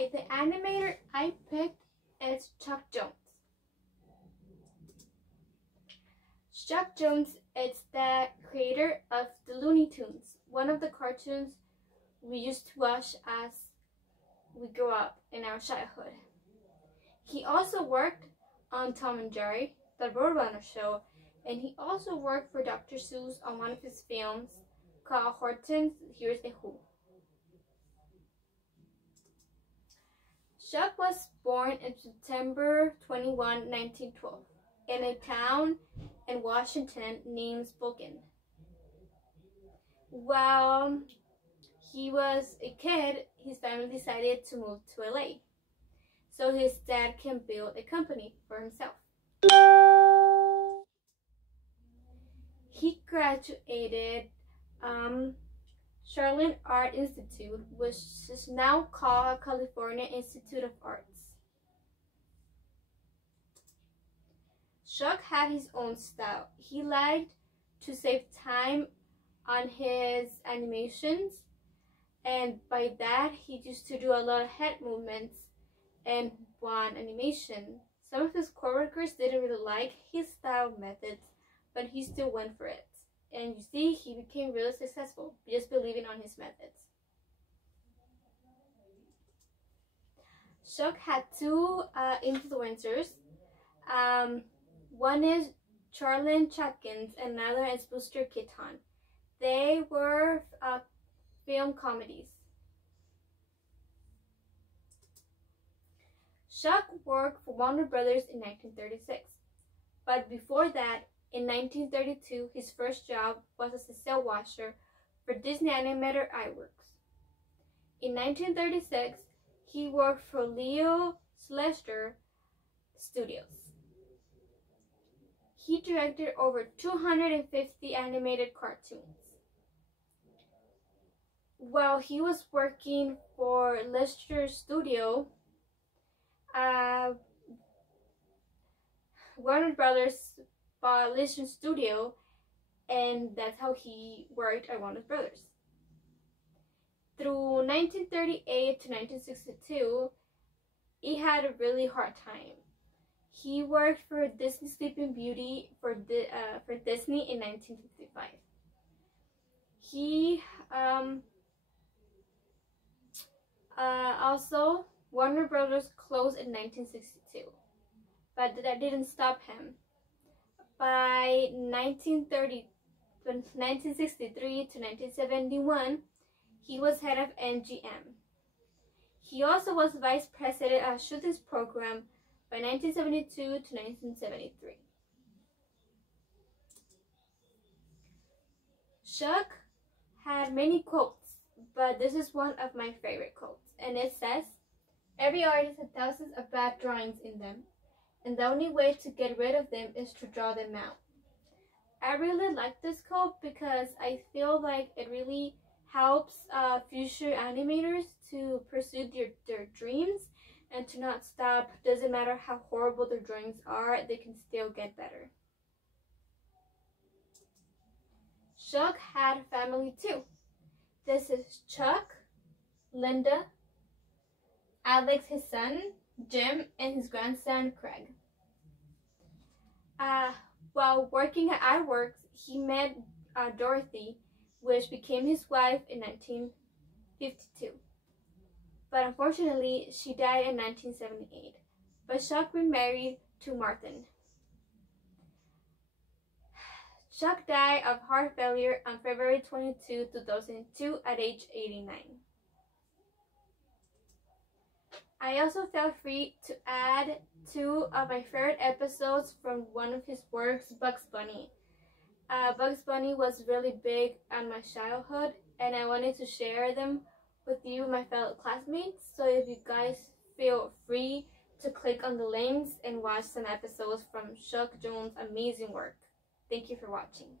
Alright, the animator I picked is Chuck Jones. Chuck Jones is the creator of the Looney Tunes, one of the cartoons we used to watch as we grew up in our childhood. He also worked on Tom and Jerry, the Roadrunner show, and he also worked for Dr. Seuss on one of his films called Horton's Here's a Who. Chuck was born on September 21, 1912, in a town in Washington named Spokane. While he was a kid, his family decided to move to LA so his dad can build a company for himself. He graduated Charlotte Art Institute, which is now called California Institute of Arts. Chuck had his own style. He liked to save time on his animations, and by that he used to do a lot of head movements in one animation. Some of his coworkers didn't really like his style methods, but he still went for it. And you see, he became really successful just believing on his methods. Chuck had two influencers. One is Charlene Chatkins and another is Buster Keaton. They were film comedies. Chuck worked for Warner Brothers in 1936, but before that, in 1932, his first job was as a cell washer for Disney animator Iwerks. In 1936, he worked for Leo Schlesinger Studios. He directed over 250 animated cartoons. While he was working for Schlesinger Studio, Warner Brothers bought Schlesinger Studio, and that's how he worked at Warner Brothers. Through 1938 to 1962, he had a really hard time. He worked for Disney Sleeping Beauty for Disney in 1955. He also Warner Brothers closed in 1962, but that didn't stop him. By 1963 to 1971, he was head of MGM. He also was vice president of Shootings Program by 1972 to 1973. Chuck had many quotes, but this is one of my favorite quotes, and it says, "Every artist has thousands of bad drawings in them, and the only way to get rid of them is to draw them out." I really like this quote because I feel like it really helps future animators to pursue their dreams and to not stop. Doesn't matter how horrible their drawings are, they can still get better. Chuck had a family too. This is Chuck, Linda, Alex, his son, Jim, and his grandson, Craig. While working at Iwerks, he met Dorothy, which became his wife in 1952. But unfortunately, she died in 1978. But Chuck remarried to Martin. Chuck died of heart failure on February 22, 2002 at age 89. I also felt free to add two of my favorite episodes from one of his works, Bugs Bunny. Bugs Bunny was really big on my childhood, and I wanted to share them with you, my fellow classmates. So if you guys feel free to click on the links and watch some episodes from Chuck Jones' amazing work. Thank you for watching.